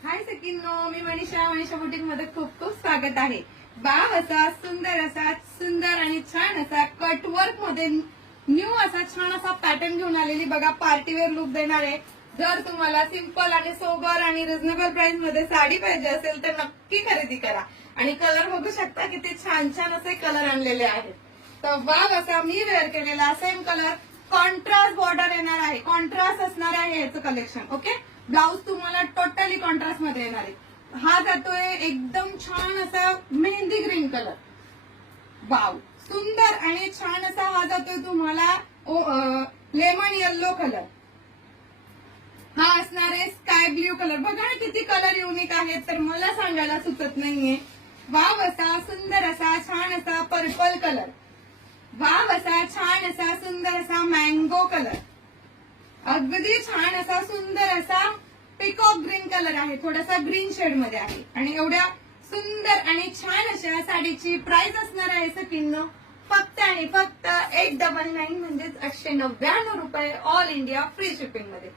हाय सखींनो, मी Manisha boutique मध्ये खूप खूप स्वागत आहे। बाव असा सुंदर आणि छान असा कटवर्क मध्ये न्यू असा छान असा पॅटर्न घेऊन आलेली बघा, पार्टीवेअर लुक देणार आहे। जर तुम्हाला सिंपल आणि सोबर आणि रिझनेबल प्राइस मध्ये साडी पाहिजे असेल तर नक्की खरेदी करा। आणि कलर बघू शकता किती छान छान असे कलर आणलेले आहेत। तर बाव असा मी वेअर केलेला सेम कलर, कॉन्ट्रास्ट बॉर्डर येणार आहे, कॉन्ट्रास्ट असणार आहे याचं कलेक्शन। ओके, ब्लाउज तुम्हाला टोटली कॉन्ट्रास्ट मध्ये येणार आहे। हा जातोय एकदम छान असा मेहंदी ग्रीन कलर, वाव सुंदर आणि छान असा हा जातोय तुम्हाला लेमन येल्लो कलर। हा असणार आहे स्काय ब्ल्यू कलर। बघा ना किती कलर युनिक आहेत, तर मला सांगायला सुचत नाहीये। वाव असा सुंदर असा छान असा पर्पल कलर, वाव असा छान असा सुंदर असा मँगो कलर, अगदी छान असा सुंदर असा पिकॉक ग्रीन कलर आहे, थोडासा ग्रीन शेड मध्ये आहे। आणि एवढ्या सुंदर आणि छान अशा साडीची प्राइस असणार आहे सखींनो फक्त आणि फक्त 899 म्हणजेच 899 रुपये, ऑल इंडिया फ्री शिपिंग मध्ये।